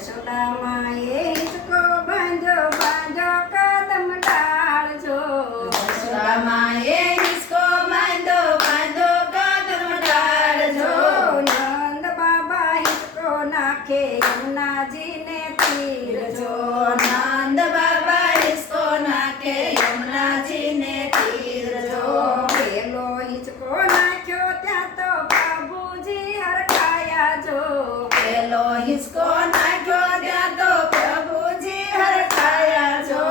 યશોદા માએ હિંચકો બાંધ્યો બાંધ્યો કદમ ડાળજો. યશોદા માએ હિંચકો બાંધ્યો બાંધ્યો કદમ ડાળજો. નંદ બાબા હિંચકો નાખે યમુનાજીને તીરજો. નંદ બાબા હિંચકો નાખે યમુનાજીને તીરજો. પેલો હિંચકો નાખ્યો ત્યાં તો પ્રભુજી હરખાયા જો. પેલો હિંચકો નાખ્યો ત્યાં તો પ્રભુજી હરખાયા જો.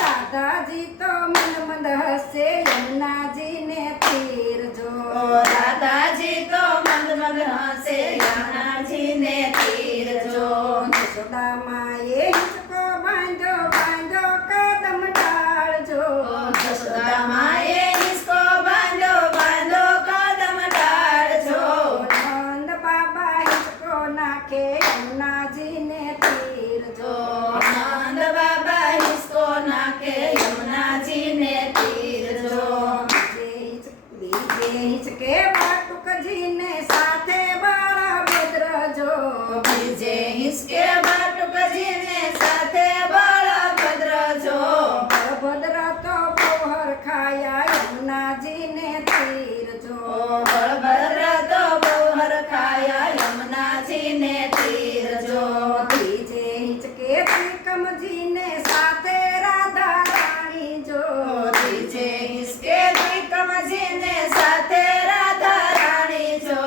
રાધાજી તો મંદ મંદ હસે યમુનાજીને તીરજો. રાધાજી તો મંદ મંદ હસે યમુનાજીને તીરજો. યશોદા માએ હિંચકો બાંધ્યો બાંધ્યો કદમ ડાળજો. યશોદા માએ હિંચકો બાંધ્યો બાંધ્યો કદમ ડાળજો. નંદ બાબા હિંચકો નાખે યમુનાજીને તીરજો. નંદ બાબા હિંચકો નાખે યમુનાજીને તીરજો. બીજે હિંચકે બાટુકજીને સાથે બળભદ્રજો. બીજે હિંચકે બાટુકજીને સાથે બળભદ્રજો. બળભદ્ર તો બહુ હરખાયા યમુનાજીને તીરજો. બળભદ્ર તો બહુ હરખાયા યમુનાજીને તીરજો. બીજે હિંચકે ત્રિકમજીને સાથે રાધા રાણી જો. ત્રીજે હિંચકે ત્રિકમજીને સાથે રાધા રાણી જો.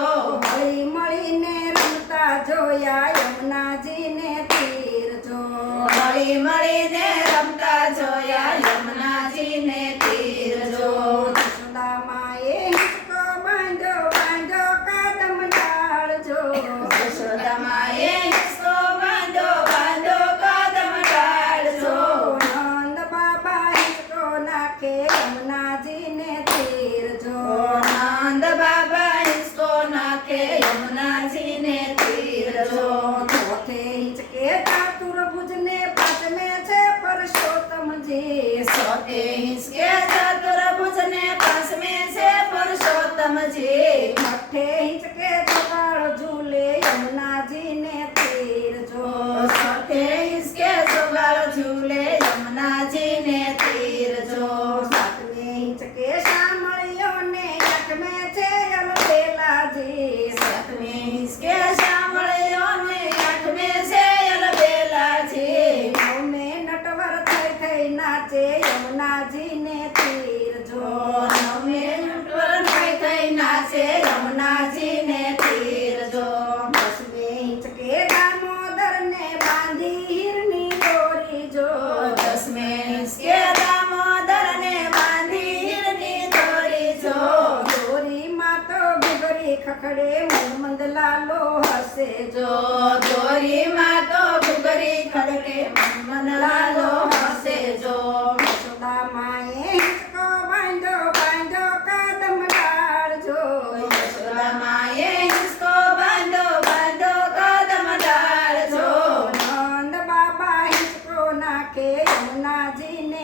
મળી મળીને રમતા જોયા યમુનાજીને તીરજો. મળી મળીને રમતા જોયા યમુનાજીને તીરજો. યશોદા માએ હિંચકો બાંધ્યો બાંધ્યો કદમ ડાળજો. યશોદા માએ હિંચકો બાંધ્યો બાંધ્યો કદમ ડાળજો. નંદ બાબા હિંચકો નાખે યમુનાજીને તીરજો. નંદ બાબા હિંચકો નાખે યમુનાજીને તીરજો. ચોથે હિંચકે ચાતુર્ભુજને પાંચમે છે પરસોત્તમજી. સોતે હિંચકે ચતુર્ભુજને પાંચમે છે પુરુષોત્તમજી. છઠ્ઠે હિંચકે ચોગાળ ઝૂલે યમુનાજીને તીરજો. સોતે હિંચકે ચોગાળ ઝૂલે યમુનાજીને તીરજો. સાતમે હિંચકે શામળીઓને આઠમે છે અલબેલાજી. સાતમે હિંચકે શામળીઓને આઠમે છે અલબેલાજી. નવમે નટવર થઈ થઈ નાચે યમુનાજીને તીરજો. નવમે નટવર થઈ થઈ નાચે યમુનાજીને તીરજો. દસમે હિંચકે દામોદરને બાંધી હીરની દોરી જો. દસમે હિંચકે દામોદરને બાંધી હીરની દોરી જો. દોરીમાં તો ઘૂઘરી ખખડે મનમંદ લાલો હસે જો. દોરીમાં તો ઘૂઘરી ખડકે મન લાલો હસે જો. યશોદા માએ હિંચકો બાંધ્યો બાંધ્યો કદમ ડાળજો. યશોદા માએ હિંચકો બાંધ્યો બાંધ્યો કદમ ડાળજો. નંદ બાબા હિંચકો નાખે યમુનાજીને